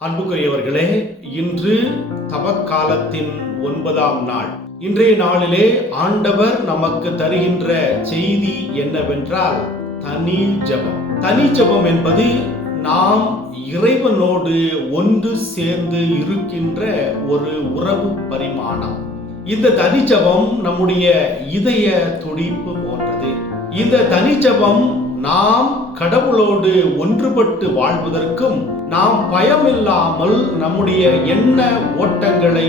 அன்புக்குரியவர்களே, இன்று தவக்காலத்தின் 9ஆம் நாள். இன்றைய நாளிலே ஆண்டவர் நமக்கு தருகின்ற செய்தி என்னவென்றால் தனி ஜெபம். தனி ஜெபம் என்பது நாம் இறைவனோடு ஒன்று சேர்ந்து இருக்கின்ற ஒரு உறவு பரிமாணம். இந்த தனி ஜெபம் நம்முடைய இதய துடிப்பு போன்றது. இந்த தனி ஜெபம் நாம் கடவுளோடு ஒன்றுபட்டு வாழ்வதற்கும், நாம் பயமில்லாமல் நம்முடைய எண்ண ஓட்டங்களை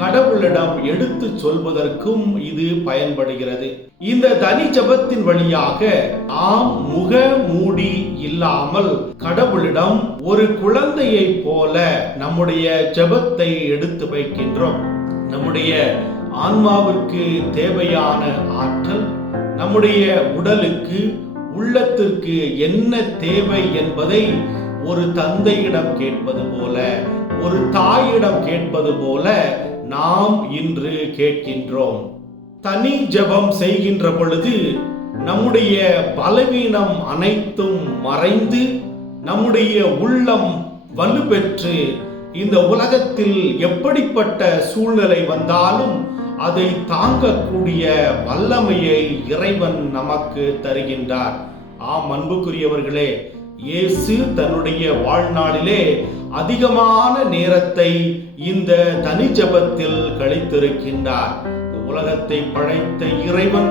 கடவுளிடம் எடுத்து சொல்வதற்கும் இது பயன்படுகிறது. இந்த தனி ஜெபத்தின் வழியாக நாம் முக மூடி இல்லாமல் கடவுளிடம் ஒரு குழந்தையை போல நம்முடைய ஜெபத்தை எடுத்து வைக்கின்றோம். நம்முடைய ஆன்மாவிற்கு தேவையான ஆற்றல், நம்முடைய உடலுக்கு உள்ளத்திற்கு என்ன தேவை என்பதை ஒரு தந்தையிடம் கேட்பது போல, ஒரு தாயிடம் கேட்பது போல நாம் இன்று கேட்கின்றோம். தனி ஜெபம் செய்கின்ற பொழுது நம்முடைய பலவீனம் அனைத்தும் மறைந்து நம்முடைய உள்ளம் வலுப்பெற்று இந்த உலகத்தில் எப்படிப்பட்ட சூழ்நிலை வந்தாலும் அதை தாங்கக்கூடிய வல்லமையை இறைவன் நமக்கு தருகின்றார். ஆம் அன்புக்குரியவர்களே, இயேசு தன்னுடைய வாழ்நாளிலே அதிகமான நேரத்தை இந்த தனி ஜெபத்தில் கழித்திருக்கின்றார். உலகத்தை படைத்த இறைவன்,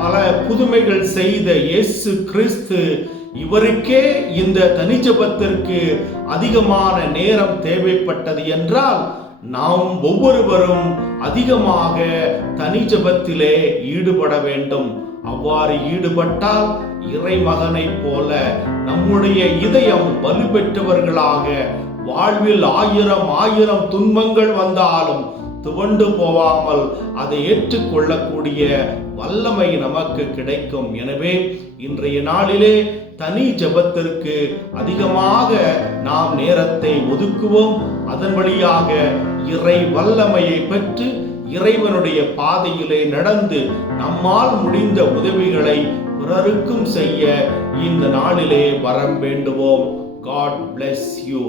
பல புதுமைகள் செய்த இயேசு கிறிஸ்து, இவருக்கே இந்த தனி ஜெபத்திற்கு அதிகமான நேரம் தேவைப்பட்டது என்றால், நாம் ஒவ்வொருவரும் அதிகமாக தனி ஜெபத்திலே ஈடுபட வேண்டும். அவ்வாறு ஈடுபட்டால் இறைமகனை போல நம்முடைய இதயம் வலுப்பெற்றவர்களாக, வாழ்வில் ஆயிரம் துன்பங்கள் வந்தாலும் துவண்டு போகாமல் அதை ஏற்றுக்கொள்ளக்கூடிய வல்லமை நமக்கு கிடைக்கும். எனவே இன்றைய நாளிலே தனி ஜெபத்திற்கு அதிகமாக நாம் நேரத்தை ஒதுக்குவோம். அதன் வழியாக இறை வல்லமையை பெற்று இறைவனுடைய பாதையிலே நடந்து நம்மால் முடிந்த உதவிகளை பிறருக்கும் செய்ய இந்த நாளிலே வரம் வேண்டுவோம். God bless you.